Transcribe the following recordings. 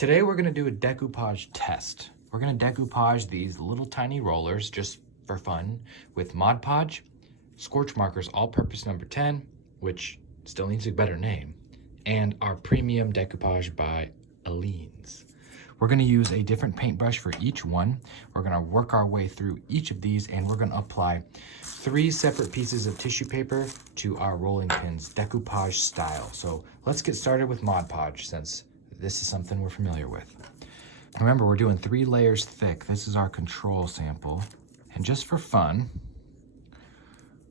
Today we're gonna do a decoupage test. We're gonna decoupage these little tiny rollers just for fun with Mod Podge, Scorch Markers all-purpose number 10, which still needs a better name, and our premium decoupage by Aleene's. We're gonna use a different paintbrush for each one. We're gonna work our way through each of these and we're gonna apply 3 separate pieces of tissue paper to our rolling pins, decoupage style. So let's get started with Mod Podge since this is something we're familiar with. Remember, we're doing 3 layers thick. This is our control sample. And just for fun,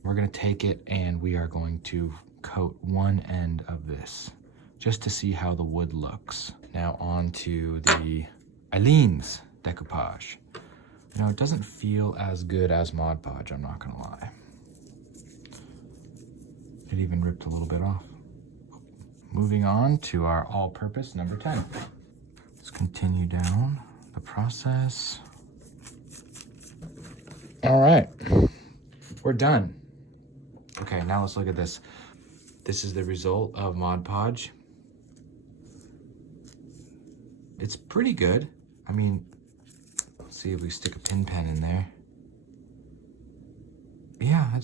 we're gonna take it and we are going to coat one end of this just to see how the wood looks. Now on to the Aleene's decoupage. You know, it doesn't feel as good as Mod Podge, I'm not gonna lie. It even ripped a little bit off. Moving on to our all-purpose number 10. Let's continue down the process. All right, we're done. Okay, now let's look at this. This is the result of Mod Podge. It's pretty good. I mean, let's see if we stick a pin pen in there. Yeah,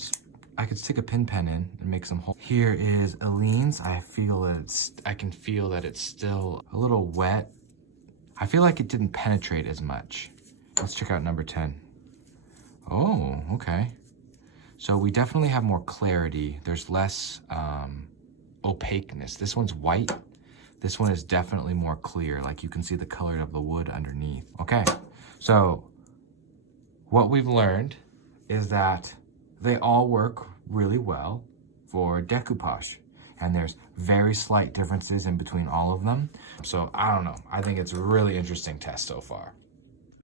I could stick a pin pen in and make some holes. Here is Aleene's. I can feel that it's still a little wet. I feel like it didn't penetrate as much. Let's check out number 10. Oh, okay. So we definitely have more clarity. There's less opaqueness. This one's white. This one is definitely more clear. Like you can see the color of the wood underneath. Okay, so what we've learned is that they all work really well for decoupage. And there's very slight differences in between all of them. So I don't know. I think it's a really interesting test so far.